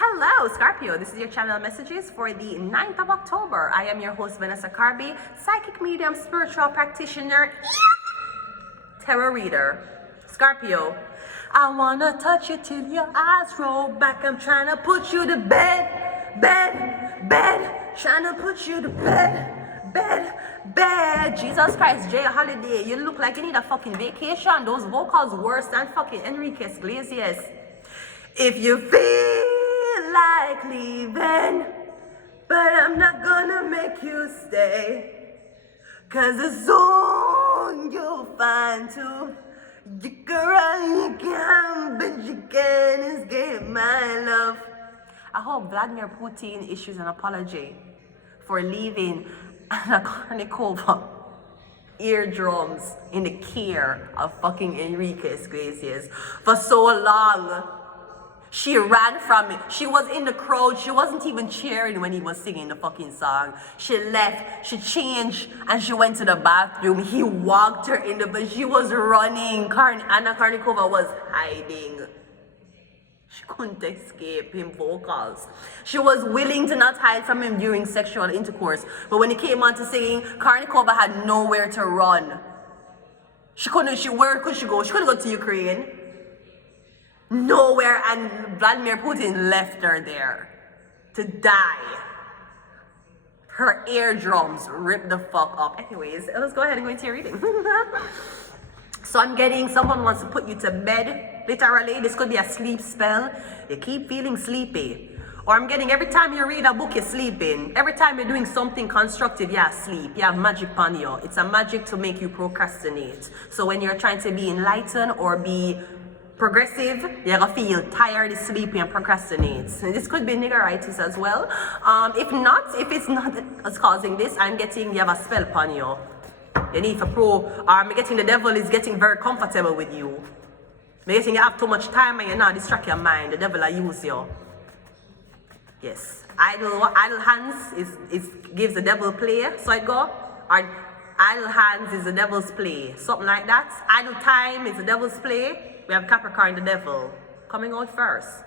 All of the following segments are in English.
Hello, Scorpio. This is your channel messages for the 9th of October. I am your host, Vanessa Carby, psychic medium, spiritual practitioner, tarot reader. Scorpio, I wanna touch you till your eyes roll back. I'm trying to put you to bed, trying to put you to bed. Jesus Christ, Jay Holiday, you look like you need a fucking vacation. Those vocals worse than fucking Enrique Iglesias. If you feel like leaving, but I'm not gonna make you stay, 'cause soon you'll find too, you can run, you can, but you can't escape my love. I hope Vladimir Putin issues an apology for leaving Anna Kournikova eardrums in the care of fucking Enrique Iglesias for so long. She ran from it. She was in the crowd. She wasn't even cheering when he was singing the fucking song. She left, she changed, and she went to the bathroom. He walked her in the bed. She was running. Anna Kournikova was hiding. She couldn't escape him vocals. She was willing to not hide from him during sexual intercourse. But when he came on to singing, Kournikova had nowhere to run. Where could she go? She couldn't go to Ukraine. Nowhere, and Vladimir Putin left her there to die. Her eardrums ripped the fuck up. Anyways, let's go ahead and go into your reading. So I'm getting someone wants to put you to bed. Literally, this could be a sleep spell. You keep feeling sleepy. Or I'm getting every time you read a book, you're sleeping. Every time you're doing something constructive, you're asleep. You have magic on you. It's a magic to make you procrastinate. So when you're trying to be enlightened or be progressive, you're gonna feel tired, sleepy, and procrastinate. This could be niggeritis as well. If it's not what's causing this, I'm getting you have a spell upon you. You need or I'm getting the devil is getting very comfortable with you. I'm getting you have too much time and you're not distract your mind. The devil will use you. Yes. Idle hands gives the devil play, so I go. Or idle hands is the devil's play. Something like that. Idle time is the devil's play. We have Capricorn, the devil, coming out first.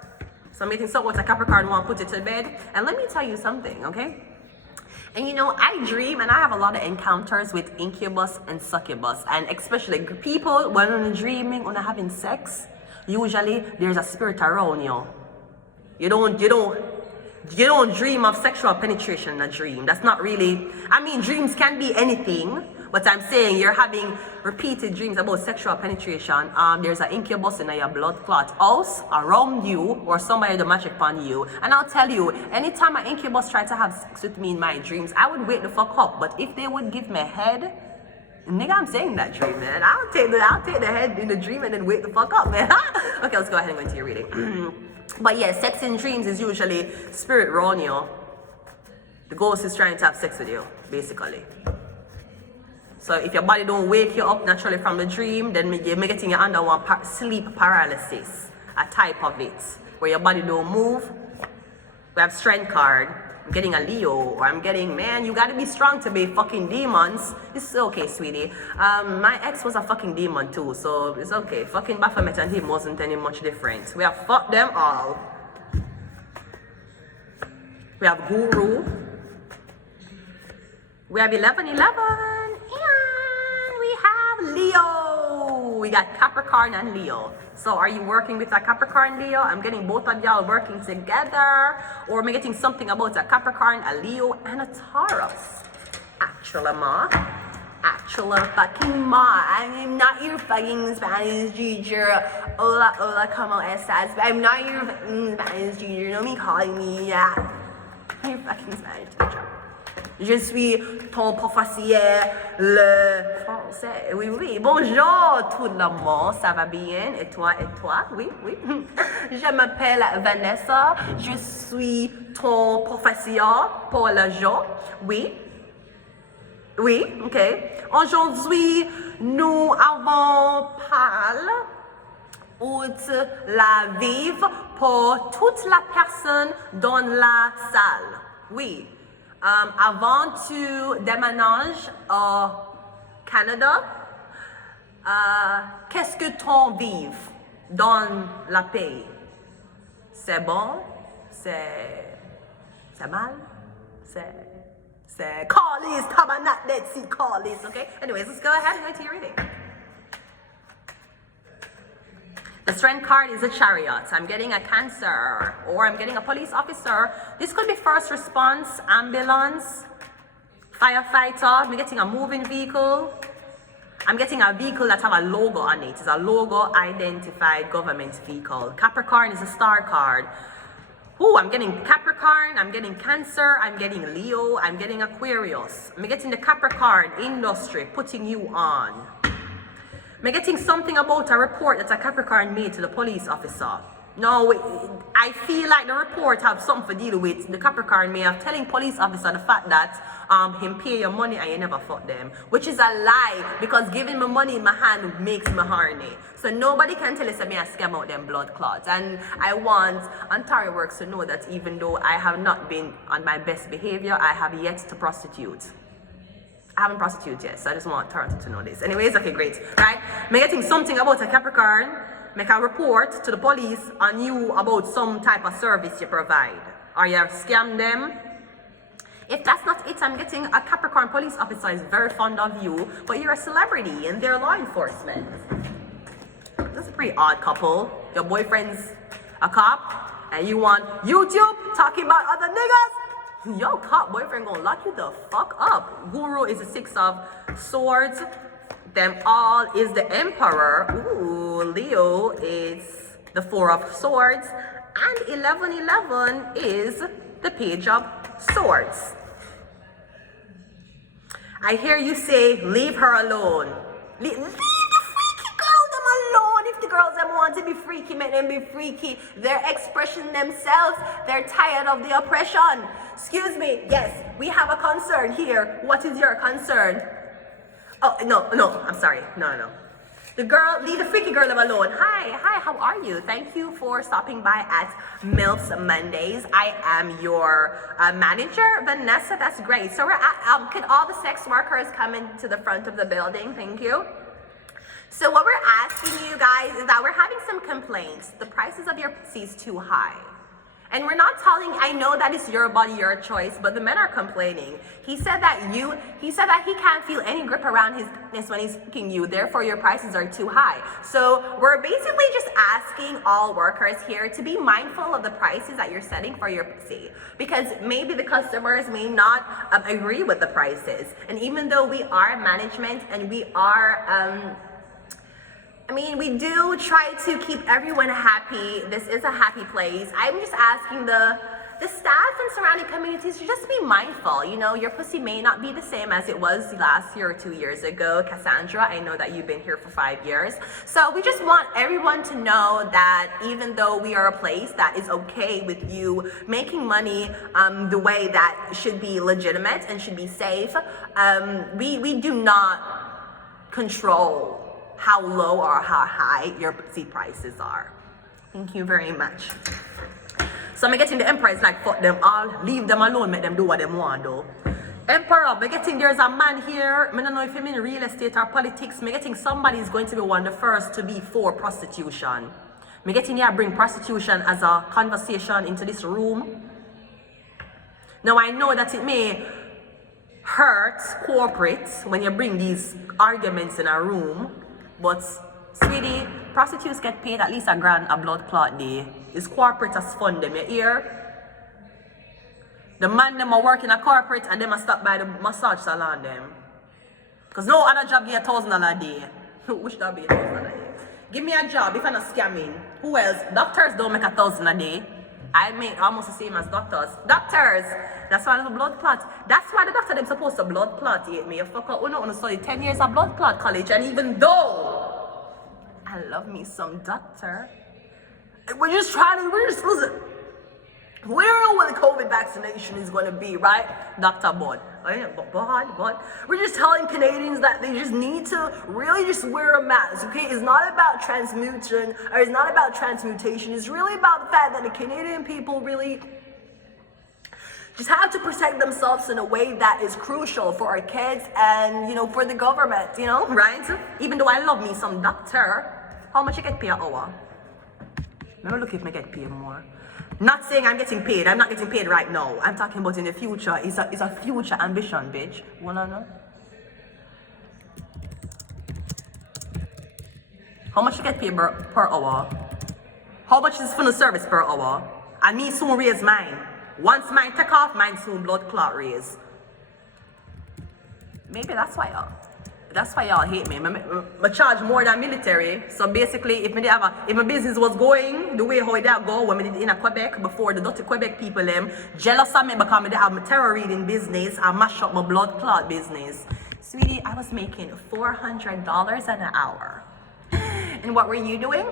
So I'm making so what a Capricorn want to put it to bed. And let me tell you something, okay? And you know, I dream and I have a lot of encounters with incubus and succubus. And especially people, when you're dreaming, when you're having sex, usually there's a spirit around you. You don't dream of sexual penetration in a dream. That's not really, I mean, dreams can be anything. But I'm saying you're having repeated dreams about sexual penetration. There's an incubus in your blood clot house around you or somebody to magic upon you. And I'll tell you, anytime an incubus tried to have sex with me in my dreams, I would wake the fuck up. But if they would give me a head, nigga, I'm saying that dream, man. I'll take the head in the dream and then wake the fuck up, man. Okay, let's go ahead and go into your reading. But yeah, sex in dreams is usually spirit around you. The ghost is trying to have sex with you, basically. So if your body don't wake you up naturally from the dream, then you're getting your under one sleep paralysis, a type of it, where your body don't move. We have strength card. I'm getting a Leo, or I'm getting, man, you gotta be strong to be fucking demons. This is okay, sweetie. My ex was a fucking demon too, so it's okay. Fucking Baphomet and him wasn't any much different. We have fucked them all. We have Guru. We have 1111. Leo, we got Capricorn and Leo. So are you working with a Capricorn, Leo? I'm getting both of y'all working together, or am I getting something about a Capricorn, a Leo, and a Taurus? Actually, fucking ma, I'm not your fucking Spanish teacher. Hola, como estas? I'm not your fucking Spanish teacher. Don't be calling me that. I'm your fucking Spanish teacher. Je suis ton professeur, le français. Oui, oui. Bonjour tout le monde, ça va bien? Et toi? Oui, oui. Je m'appelle Vanessa. Je suis ton professeur pour le jour. Oui. Oui, ok. Aujourd'hui, nous avons parlé de la vie pour toute la personne dans la salle. Oui. Avant tu déménages au Canada, qu'est-ce que tu vis dans le pays? C'est bon? c'est mal, c'est Carly's, Tabanat, Dead Sea Carly's, okay? Anyways, let's go ahead and go to your reading. The strength card is a chariot. I'm getting a Cancer, or I'm getting a police officer. This could be first response, ambulance, firefighter. I'm getting a moving vehicle. I'm getting a vehicle that have a logo on it. It's a logo identified government vehicle. Capricorn is a star card. Ooh, I'm getting Capricorn, I'm getting Cancer, I'm getting Leo, I'm getting Aquarius. I'm getting the Capricorn industry, putting you on. I'm getting something about a report that a Capricorn made to the police officer. No, I feel like the report have something to deal with the Capricorn may have telling police officer the fact that him pay your money and you never fuck them, which is a lie, because giving me money in my hand makes me horny. So nobody can tell us that me I scam out them blood clots. And I want Ontario Works to know that even though I have not been on my best behavior, I have yet to prostitute. I haven't prostituted yet, so I just want Toronto to know this. Anyways, okay, great. Right? I'm getting something about a Capricorn. Make a report to the police on you about some type of service you provide. Or you scam them. If that's not it, I'm getting a Capricorn police officer is very fond of you, but you're a celebrity and they're law enforcement. That's a pretty odd couple. Your boyfriend's a cop and you want YouTube talking about other niggas? Yo, cop boyfriend gonna lock you the fuck up. Guru is the 6 of Swords. Them all is the Emperor. Ooh, Leo is the 4 of Swords. And 1111 is the Page of Swords. I hear you say, leave her alone. Leave the freaky girl them alone. If the girls them want to be freaky, make them be freaky. They're expressing themselves. They're tired of the oppression. Excuse me. Yes, we have a concern here. What is your concern? Oh, no, I'm sorry. No. The girl, leave the freaky girl alone. Hi, how are you? Thank you for stopping by at MILF's Mondays. I am your manager, Vanessa. That's great. So we're at, can all the sex workers come into the front of the building? Thank you. So what we're asking you guys is that we're having some complaints. The prices of your pussy is too high. And we're not telling, I know that it's your body, your choice, but the men are complaining. He said that he can't feel any grip around his penis when he's fucking you, therefore your prices are too high. So we're basically just asking all workers here to be mindful of the prices that you're setting for your pussy. Because maybe the customers may not agree with the prices. And even though we are management and we are, we do try to keep everyone happy. This is a happy place. I'm just asking the staff and surrounding communities to just be mindful. You know, your pussy may not be the same as it was last year or 2 years ago. Cassandra, I know that you've been here for 5 years. So we just want everyone to know that even though we are a place that is okay with you making money the way that should be legitimate and should be safe, we do not control how low or how high your pussy prices are. Thank you very much. So I'm getting the Emperor is like, fuck them all, leave them alone, make them do what they want though. Emperor, I'm getting there's a man here, I don't know if you mean real estate or politics, I'm getting somebody is going to be one of the first to be for prostitution. I'm getting here bring prostitution as a conversation into this room. Now I know that it may hurt corporate when you bring these arguments in a room, but, sweetie, prostitutes get paid at least $1,000 a blood clot day. It's corporate as fund them, you hear? The man them are working at corporate and them are stop by the massage salon them. Because no other job get $1,000 a day. Which that be $1,000 a day? Give me a job if I'm not scamming. Who else? Doctors don't make $1,000 a day. I make almost the same as doctors. Doctors! That's why the blood clot. That's why the doctor them supposed to blood clot me. You fuck up, we not study 10 years of blood clot college, and even though I love me some doctor, we're just listen. We don't know when the COVID vaccination is going to be, right? Dr. Bud. But we're just telling Canadians that they just need to really just wear a mask, okay? It's not about transmutation, or it's not about transmutation. It's really about the fact that the Canadian people really just have to protect themselves in a way that is crucial for our kids and, you know, for the government, you know, right? Even though I love me some doctor, how much you get paid an hour? Let me look if I get paid more. Not saying I'm getting paid. I'm not getting paid right now. I'm talking about in the future. It's a future ambition, bitch. Wanna know? How much you get paid per hour? How much is for the service per hour? And me soon raise mine. Once mine take off, mine soon blood clot raise. Maybe that's why y'all hate me. I charge more than military. So basically, if my business was going the way how it go when I did in Quebec before the dirty Quebec people them jealous of me because I have my terror reading business and mash up my blood clot business. Sweetie, I was making $400 an hour. And what were you doing?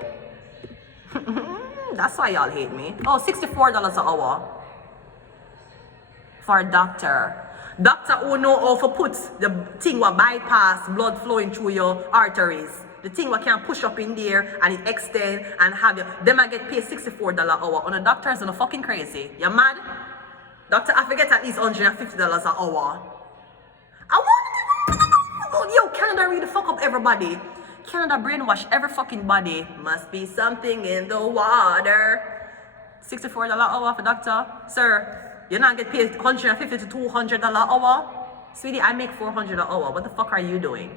That's why y'all hate me. Oh, $64 an hour for a doctor. Doctor who know how to put the thing what bypass blood flowing through your arteries. The thing what can push up in there and it extend and have you. Them I get paid $64 an hour. On a doctor is fucking crazy. You mad? Doctor, I forget at least $150 an hour. I want yo, Canada really fuck up everybody. Canada brainwash every fucking body. Must be something in the water. $64 an hour for doctor. Sir, you not get paid $150 to $200 an hour? Sweetie, I make $400 an hour. What the fuck are you doing?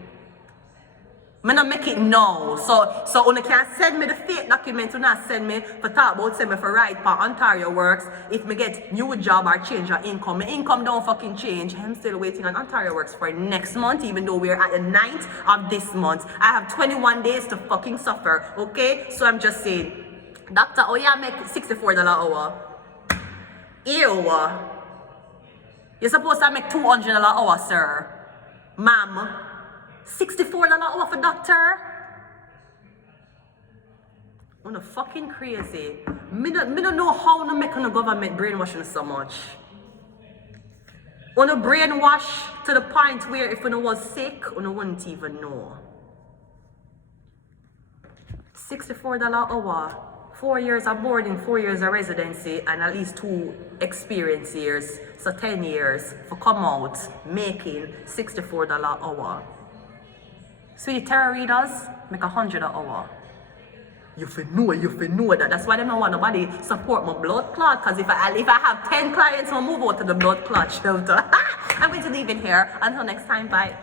I not make it now. So when you can send me the fake document, you not send me for talk about send me for write for Ontario Works. If me get new job or change your income, my income don't fucking change. I'm still waiting on Ontario Works for next month, even though we're at the 9th of this month. I have 21 days to fucking suffer, okay? So I'm just saying, doctor, oh yeah, I make $64 an hour. Ew. You're supposed to make $200 an hour, sir. Ma'am. $64 an hour for doctor? I'm fucking crazy. Me don't know how to make the government brainwashing so much. On a brainwash to the point where if you was sick, you wouldn't even know. $64 an hour. 4 years of boarding, 4 years of residency, and at least 2 experience years. So 10 years for come out making $64 an hour. Sweetie, tarot readers make $100 an hour. You know that. That's why they don't want nobody support my blood clot. Because if I have 10 clients, I'll move out to the blood clot shelter. I'm going to leave it here. Until next time, bye.